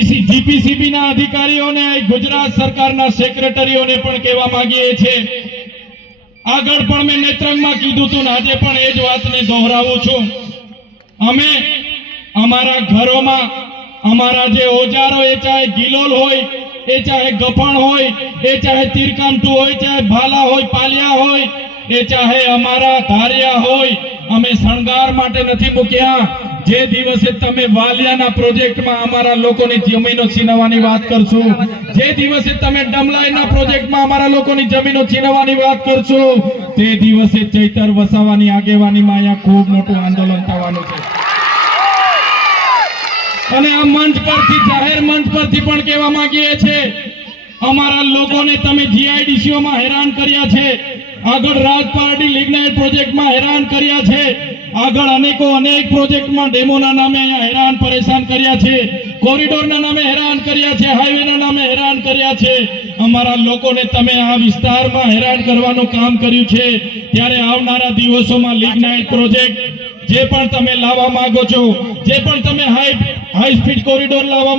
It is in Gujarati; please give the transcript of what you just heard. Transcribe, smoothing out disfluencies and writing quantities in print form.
જીપીસીબી ના અધિકારીઓને ગુજરાત સરકારના સેક્રેટરીઓને પણ કહેવા માંગીએ છીએ, આગળ પણ મેં નેત્રંગમાં કીધું હતું ને આજે પણ એ જ વાતને દોહરાવું છું, અમે અમારા ઘરોમાં અમારા જે ઓજારો, એ ચાહે ગિલોલ હોય, એ ચાહે ગફણ હોય, એ ચાહે તીરકામઠું હોય, ચાહે ભાલા હોય, પાલિયા હોય, એ ચાહે અમારા ધારિયા હોય, અમે શણગાર માટે નથી મૂક્યા। જે દિવસે તમે વાલિયાના પ્રોજેક્ટમાં અમારા લોકોની જમીનો છીનવવાની વાત કરશો, જે દિવસે તમે ડમલાઈના પ્રોજેક્ટમાં અમારા લોકોની જમીનો છીનવવાની વાત કરશો, તે દિવસે ચૈતર વસાવાની આગેવાનીમાં અહીંયા ખૂબ મોટું આંદોલન થવાનું છે। અને આ મંચ પરથી, જાહેર મંચ પરથી પણ કહેવા માંગીએ છીએ, અમારા લોકોને તમે જીઆઈડીસીઓમાં હેરાન કર્યા છે, આગળ રાજપારડી લિગ્નાઇટ પ્રોજેક્ટમાં હેરાન કર્યા છે, આગળ અનેક પ્રોજેક્ટમાં ડેમોના નામે અહીંયા હેરાન પરેશાન કર્યા છે, કોરિડોરના નામે હેરાન કર્યા છે, હાઈવેના નામે હેરાન કર્યા છે, અમારા લોકોને તમે આ વિસ્તારમાં હેરાન કરવાનું કામ કર્યું છે। ત્યારે આવનારા દિવસોમાં લિગ્નાઇટ પ્રોજેક્ટ જે પણ તમે લાવવા માંગો છો, જે પણ તમે હાઈ સ્પીડ કોરિડોર લાવવા